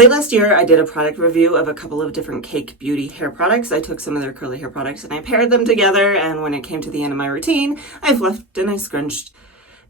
Late last year, I did a product review of a couple of different Cake Beauty hair products. I took some of their curly hair products and I paired them together, and when it came to the end of my routine, I fluffed and I scrunched,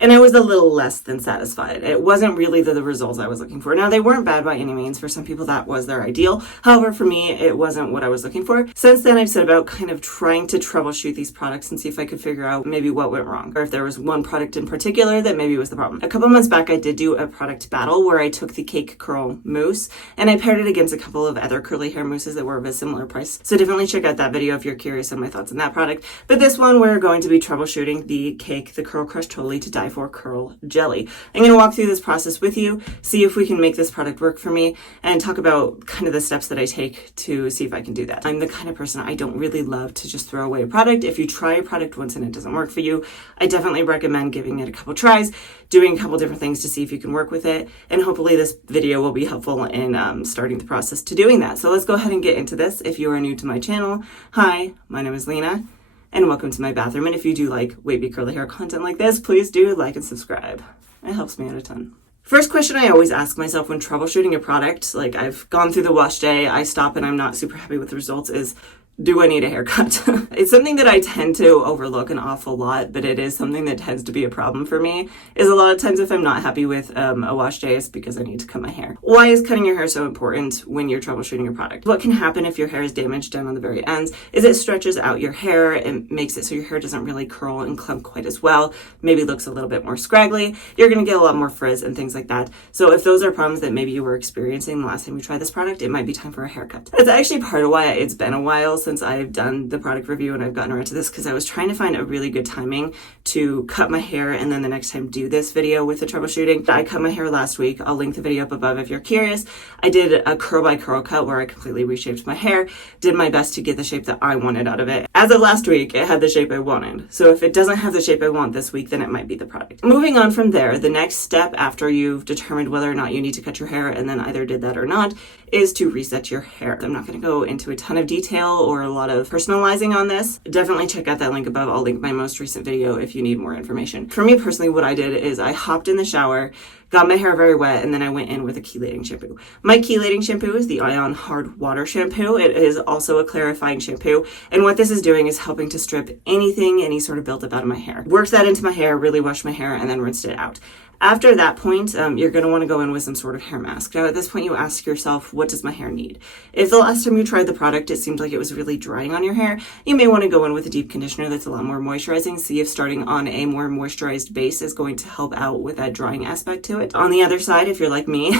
and I was a little less than satisfied. It wasn't really the results I was looking for. Now, they weren't bad by any means. For some people, that was their ideal. However, for me, it wasn't what I was looking for. Since then, I've set about kind of trying to troubleshoot these products and see if I could figure out maybe what went wrong, or if there was one product in particular that maybe was the problem. A couple months back, I did do a product battle where I took the Cake Curl Mousse and I paired it against a couple of other curly hair mousses that were of a similar price. So definitely check out that video if you're curious on my thoughts on that product. But this one, we're going to be troubleshooting the the Curl Crush Totally to Die For Curl Jelly. I'm going to walk through this process with you, see if we can make this product work for me, and talk about kind of the steps that I take to see if I can do that. I'm the kind of person, I don't really love to just throw away a product. If you try a product once and it doesn't work for you, I definitely recommend giving it a couple tries, doing a couple different things to see if you can work with it, and hopefully this video will be helpful in starting the process to doing that. So let's go ahead and get into this. If you are new to my channel, hi, my name is Lena, and welcome to my bathroom. And if you do like wavy curly hair content like this, please do like and subscribe. It helps me out a ton. First question I always ask myself when troubleshooting a product, like I've gone through the wash day, I stop and I'm not super happy with the results, is, do I need a haircut? It's something that I tend to overlook an awful lot, but it is something that tends to be a problem for me, is a lot of times if I'm not happy with a wash day, it's because I need to cut my hair. Why is cutting your hair so important when you're troubleshooting a product? What can happen if your hair is damaged down on the very ends is it stretches out your hair and makes it so your hair doesn't really curl and clump quite as well, maybe looks a little bit more scraggly. You're going to get a lot more frizz and things like that. So if those are problems that maybe you were experiencing the last time you tried this product, it might be time for a haircut. That's actually part of why it's been a while since I've done the product review and I've gotten around to this, because I was trying to find a really good timing to cut my hair and then the next time do this video with the troubleshooting. I cut my hair last week. I'll link the video up above if you're curious. I did a curl by curl cut where I completely reshaped my hair, did my best to get the shape that I wanted out of it. As of last week, it had the shape I wanted. So if it doesn't have the shape I want this week, then it might be the product. Moving on from there, the next step after you've determined whether or not you need to cut your hair and then either did that or not is to reset your hair. I'm not going to go into a ton of detail or a lot of personalizing on this. Definitely check out that link above. I'll link my most recent video if you need more information. For me personally, what I did is I hopped in the shower, got my hair very wet, and then I went in with a chelating shampoo. My chelating shampoo is the Ion Hard Water Shampoo. It is also a clarifying shampoo, and what this is doing is helping to strip any sort of buildup out of my hair. Worked that into my hair, really washed my hair, and then rinsed it out. After that point, you're going to want to go in with some sort of hair mask. Now, at this point, you ask yourself, what does my hair need? If the last time you tried the product, it seemed like it was really drying on your hair, you may want to go in with a deep conditioner that's a lot more moisturizing. See if starting on a more moisturized base is going to help out with that drying aspect to it. On the other side, if you're like me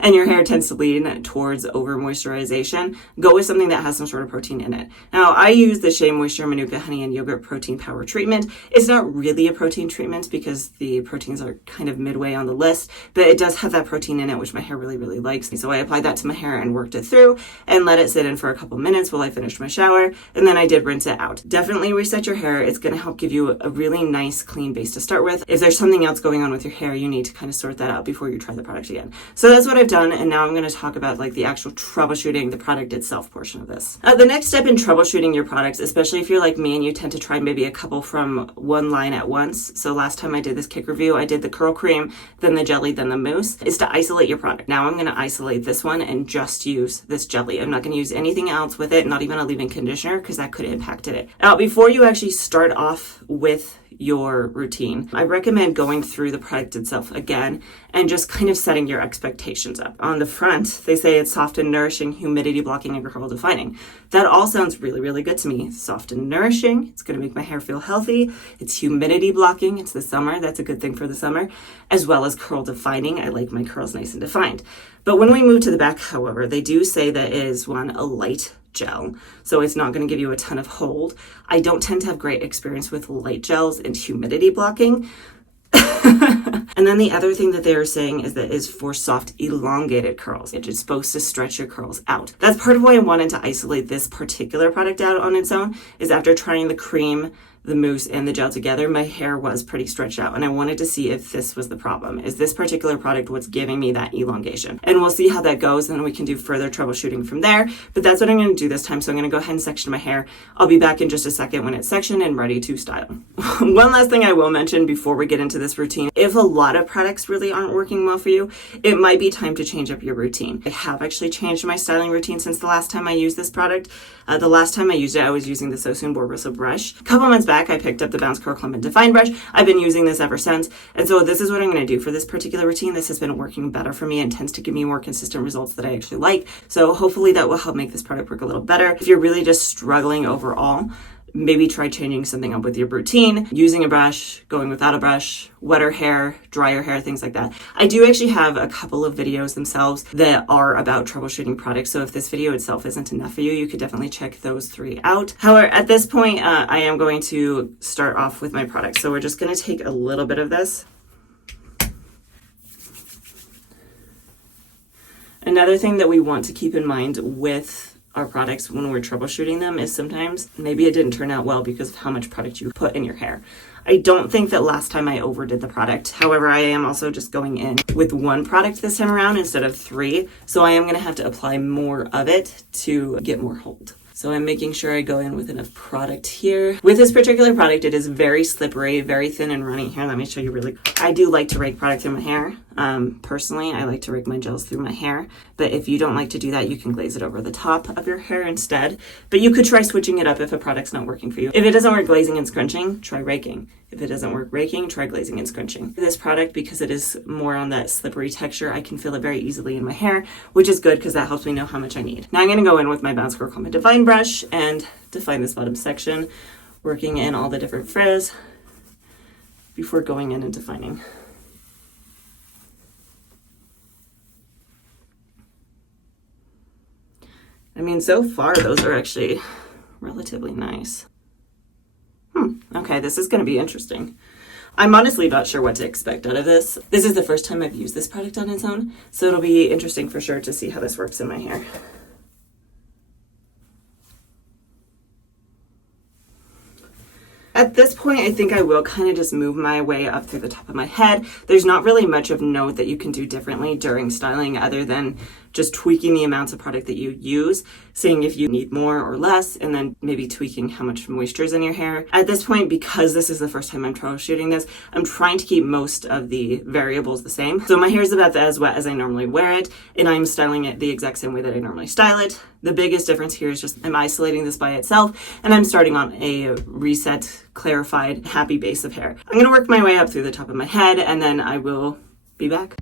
and your hair tends to lean towards over moisturization, go with something that has some sort of protein in it. Now, I use the Shea Moisture Manuka Honey and Yogurt Protein Power Treatment. It's not really a protein treatment because the proteins are kind of midway on the list, but it does have that protein in it, which my hair really likes. So I applied that to my hair and worked it through and let it sit in for a couple minutes while I finished my shower, and then I did rinse it out. Definitely reset your hair. It's going to help give you a really nice clean base to start with. If there's something else going on with your hair, you need to kind of sort that out before you try the product again. So that's what I've done, and now I'm going to talk about like the actual troubleshooting the product itself portion of this. The next step in troubleshooting your products, especially if you're like me and you tend to try maybe a couple from one line at once. So last time I did this cake review, I did the curl cream, then the jelly, then the mousse, is to isolate your product. Now I'm going to isolate this one and just use this jelly. I'm not going to use anything else with it, not even a leave-in conditioner, because that could impact it. Now, before you actually start off with your routine, I recommend going through the product itself again and just kind of setting your expectations up. On the front, they say it's soft and nourishing, humidity blocking, and curl defining. That all sounds really good to me. Soft and nourishing, it's going to make my hair feel healthy. It's humidity blocking, it's the summer, that's a good thing for the summer, as well as curl defining. I like my curls nice and defined. But when we move to the back, however, they do say that it is a light gel, so it's not going to give you a ton of hold. I don't tend to have great experience with light gels and humidity blocking. And then the other thing that they are saying is that is for soft, elongated curls. It is supposed to stretch your curls out. That's part of why I wanted to isolate this particular product out on its own, is after trying the cream, the mousse and the gel together, my hair was pretty stretched out, and I wanted to see if this was the problem. Is this particular product what's giving me that elongation? And we'll see how that goes, and then we can do further troubleshooting from there. But that's what I'm going to do this time. So I'm going to go ahead and section my hair. I'll be back in just a second when it's sectioned and ready to style. One last thing I will mention before we get into this routine: if a lot of products really aren't working well for you, it might be time to change up your routine. I have actually changed my styling routine since the last time I used this product. The last time I used it, I was using the So Soon Borbosa brush. A couple months back, I picked up the Bounce Curl Clump and Define brush. I've been using this ever since. And so this is what I'm going to do for this particular routine. This has been working better for me and tends to give me more consistent results that I actually like. So hopefully that will help make this product work a little better. If you're really just struggling overall, maybe try changing something up with your routine, using a brush, going without a brush, wetter hair, drier hair, things like that. I do actually have a couple of videos themselves that are about troubleshooting products. So if this video itself isn't enough for you, you could definitely check those 3 out. However, at this point, I am going to start off with my product. So we're just going to take a little bit of this. Another thing that we want to keep in mind with our products when we're troubleshooting them is sometimes maybe it didn't turn out well because of how much product you put in your hair. I don't think that last time I overdid the product. However, I am also just going in with 1 product this time around instead of 3. So I am going to have to apply more of it to get more hold. So I'm making sure I go in with enough product here. With this particular product, it is very slippery, very thin and runny here. Let me show you really. I do like to rake product through my hair. Personally, I like to rake my gels through my hair. But if you don't like to do that, you can glaze it over the top of your hair instead. But you could try switching it up if a product's not working for you. If it doesn't work glazing and scrunching, try raking. If it doesn't work raking, try glazing and scrunching. This product, because it is more on that slippery texture, I can feel it very easily in my hair, which is good because that helps me know how much I need. Now I'm going to go in with my Bounce Curl Clump and Define brush and define this bottom section, working in all the different frizz before going in and defining. I mean, so far, those are actually relatively nice. Okay, this is going to be interesting. I'm honestly not sure what to expect out of this. This is the first time I've used this product on its own, so it'll be interesting for sure to see how this works in my hair. At this point, I think I will kind of just move my way up through the top of my head. There's not really much of note that you can do differently during styling other than just tweaking the amounts of product that you use, seeing if you need more or less, and then maybe tweaking how much moisture is in your hair. At this point, because this is the first time I'm troubleshooting this, I'm trying to keep most of the variables the same. So my hair is about as wet as I normally wear it, and I'm styling it the exact same way that I normally style it. The biggest difference here is just I'm isolating this by itself, and I'm starting on a reset, clarified, happy base of hair. I'm gonna work my way up through the top of my head, and then I will be back.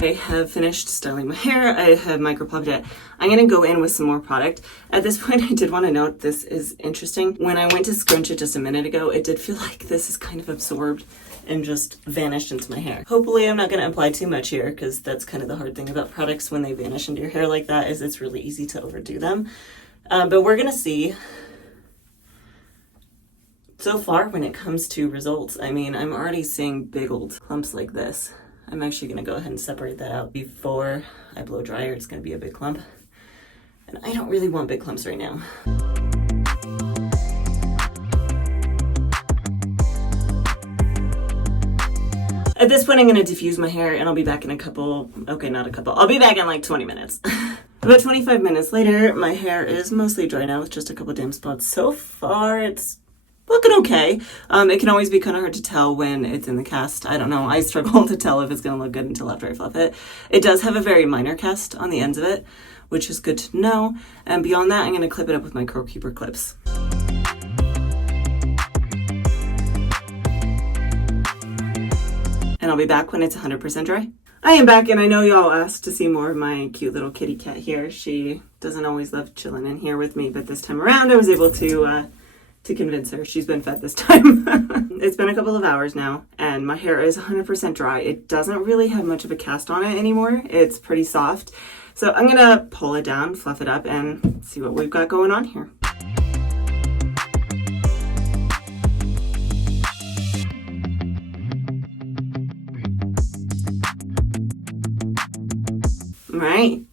I have finished styling my hair. I have microplugged it. I'm going to go in with some more product. At this point, I did want to note this is interesting. When I went to scrunch it just a minute ago, it did feel like this is kind of absorbed and just vanished into my hair. Hopefully I'm not going to apply too much here because that's kind of the hard thing about products when they vanish into your hair like that is it's really easy to overdo them. But we're going to see. So far when it comes to results, I mean, I'm already seeing big old clumps like this. I'm actually going to go ahead and separate that out before I blow dry or it's going to be a big clump. And I don't really want big clumps right now. At this point, I'm going to diffuse my hair and I'll be back in I'll be back in like 20 minutes. About 25 minutes later, my hair is mostly dry now with just a couple damp spots. So far, it's looking okay. It can always be kind of hard to tell when it's in the cast. I don't know. I struggle to tell if it's going to look good until after I fluff it. It does have a very minor cast on the ends of it, which is good to know. And beyond that, I'm going to clip it up with my Curl Keeper clips. And I'll be back when it's 100% dry. I am back, and I know y'all asked to see more of my cute little kitty cat here. She doesn't always love chilling in here with me, but this time around I was able to to convince her. She's been fed this time. It's been a couple of hours now, and my hair is 100% dry. It doesn't really have much of a cast on it anymore. It's pretty soft. So I'm gonna pull it down, fluff it up, and see what we've got going on here. All right,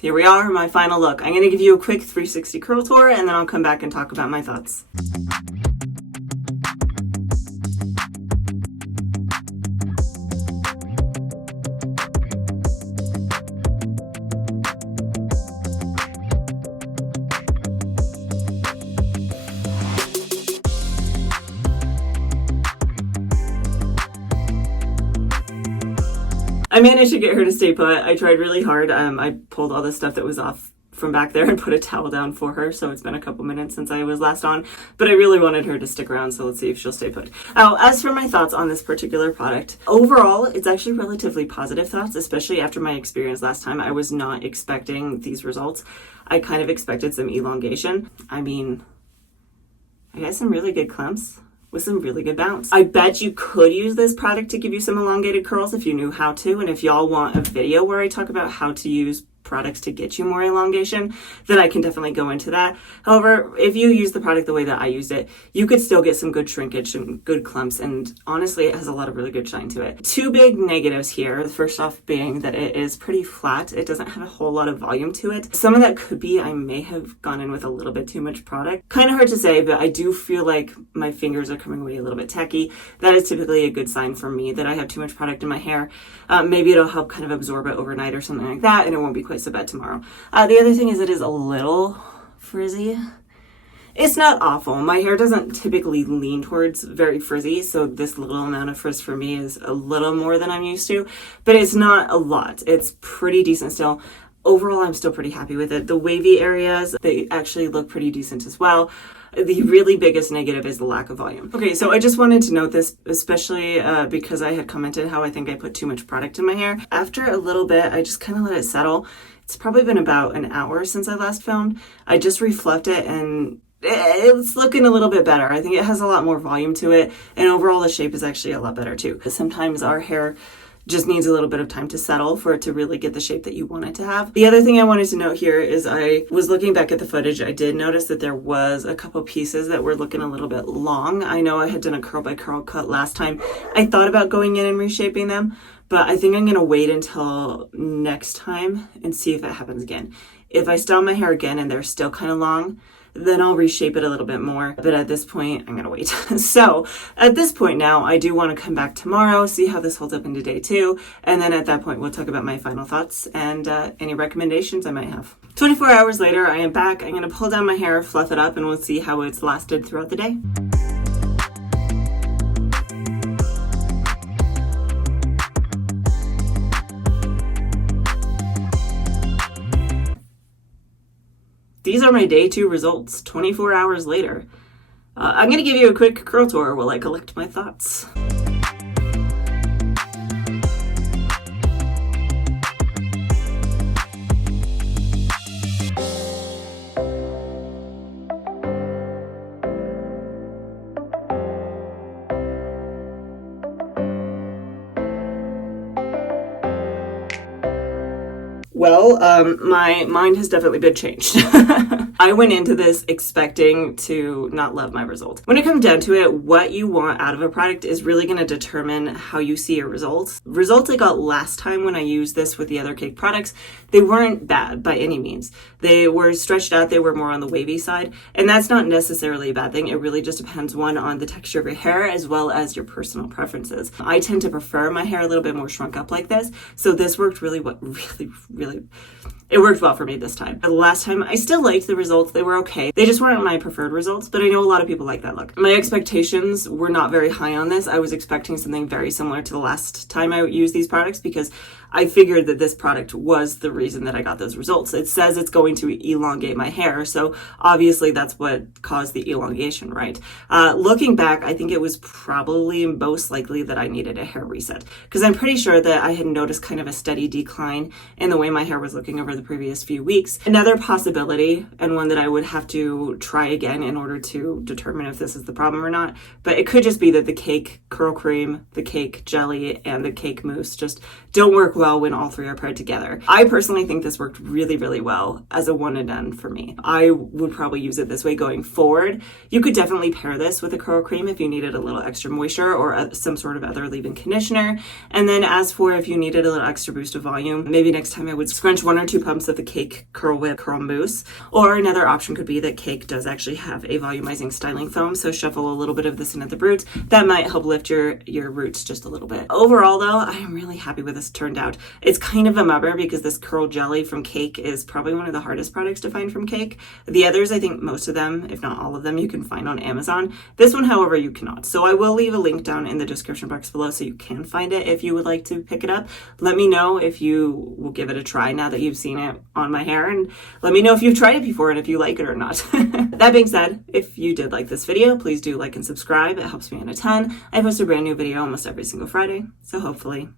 here we are, my final look. I'm gonna give you a quick 360 curl tour, and then I'll come back and talk about my thoughts. I managed to get her to stay put. I tried really hard. I pulled all the stuff that was off from back there and put a towel down for her, so it's been a couple minutes since I was last on, but I really wanted her to stick around, so let's see if she'll stay put. Now, as for my thoughts on this particular product, overall, it's actually relatively positive thoughts, especially after my experience last time. I was not expecting these results. I kind of expected some elongation. I mean, I got some really good clumps with some really good bounce. I bet you could use this product to give you some elongated curls if you knew how to, and if y'all want a video where I talk about how to use products to get you more elongation, then I can definitely go into that. However, if you use the product the way that I used it, you could still get some good shrinkage and good clumps, and honestly, it has a lot of really good shine to it. Two big negatives here. The first off being that it is pretty flat. It doesn't have a whole lot of volume to it. Some of that could be I may have gone in with a little bit too much product. Kind of hard to say, but I do feel like my fingers are coming away a little bit tacky. That is typically a good sign for me that I have too much product in my hair. Maybe it'll help kind of absorb it overnight or something like that, and it won't be quite so bad tomorrow. The other thing is it is a little frizzy. It's not awful. My hair doesn't typically lean towards very frizzy, so this little amount of frizz for me is a little more than I'm used to, but it's not a lot. It's pretty decent still. Overall, I'm still pretty happy with it. The wavy areas, they actually look pretty decent as well. The really biggest negative is the lack of volume. Okay, so I just wanted to note this, especially because I had commented how I think I put too much product in my hair. After a little bit, I just kind of let it settle. It's probably been about an hour since I last filmed. I just refluffed it and it's looking a little bit better. I think it has a lot more volume to it, and overall the shape is actually a lot better too. Sometimes our hair just needs a little bit of time to settle for it to really get the shape that you want it to have. The other thing I wanted to note here is I was looking back at the footage. I did notice that there was a couple pieces that were looking a little bit long. I know I had done a curl by curl cut last time. I thought about going in and reshaping them, but I think I'm gonna wait until next time and see if it happens again. If I style my hair again and they're still kind of long, then I'll reshape it a little bit more. But at this point, I'm gonna wait. So at this point now, I do want to come back tomorrow, see how this holds up into day 2. And then at that point, we'll talk about my final thoughts and any recommendations I might have. 24 hours later, I am back. I'm gonna pull down my hair, fluff it up, and we'll see how it's lasted throughout the day. These are my day 2 results, 24 hours later. I'm gonna give you a quick curl tour while I collect my thoughts. Well, my mind has definitely been changed. I went into this expecting to not love my result. When it comes down to it, what you want out of a product is really going to determine how you see your results. Results I got last time when I used this with the other cake products, they weren't bad by any means. They were stretched out, they were more on the wavy side, and that's not necessarily a bad thing. It really just depends, one, on the texture of your hair as well as your personal preferences. I tend to prefer my hair a little bit more shrunk up like this, so this worked really it worked well for me this time. The last time, I still liked the results. They were okay. They just weren't my preferred results, but I know a lot of people like that look. My expectations were not very high on this. I was expecting something very similar to the last time I used these products because I figured that this product was the reason that I got those results. It says it's going to elongate my hair, so obviously that's what caused the elongation, right? Looking back, I think it was probably most likely that I needed a hair reset, because I'm pretty sure that I had noticed kind of a steady decline in the way my hair was looking over the previous few weeks. Another possibility, and one that I would have to try again in order to determine if this is the problem or not, but it could just be that the cake curl cream, the cake jelly, and the cake mousse just don't work well when all three are paired together. I personally think this worked really, really well as a one and done for me. I would probably use it this way going forward. You could definitely pair this with a curl cream if you needed a little extra moisture or some sort of other leave-in conditioner. And then as for if you needed a little extra boost of volume, maybe next time I would scrunch 1 or 2 pumps of the cake curl whip curl mousse. Or another option could be that cake does actually have a volumizing styling foam, so shuffle a little bit of this in at the roots. That might help lift your roots just a little bit. Overall though, I am really happy with this turned out. It's kind of a mubber because this curl jelly from Cake is probably one of the hardest products to find from Cake. The others, I think most of them, if not all of them, you can find on Amazon. This one, however, you cannot. So I will leave a link down in the description box below so you can find it if you would like to pick it up. Let me know if you will give it a try now that you've seen it on my hair, and let me know if you've tried it before and if you like it or not. That being said, if you did like this video, please do like and subscribe. It helps me out a ton. I post a brand new video almost every single Friday, so hopefully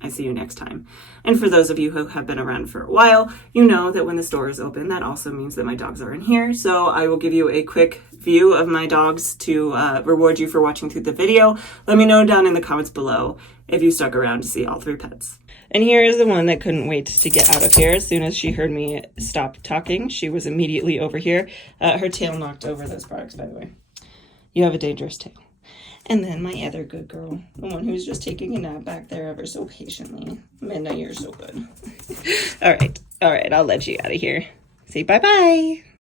I see you next time. And for those of you who have been around for a while, you know that when the store is open, that also means that my dogs are in here. So I will give you a quick view of my dogs to reward you for watching through the video. Let me know down in the comments below if you stuck around to see all 3 pets. And here is the one that couldn't wait to get out of here. As soon as she heard me stop talking, she was immediately over here. Her tail knocked over those products, by the way. You have a dangerous tail. And then my other good girl, the one who's just taking a nap back there ever so patiently. Minna, you're so good. All right, I'll let you out of here. Say bye-bye.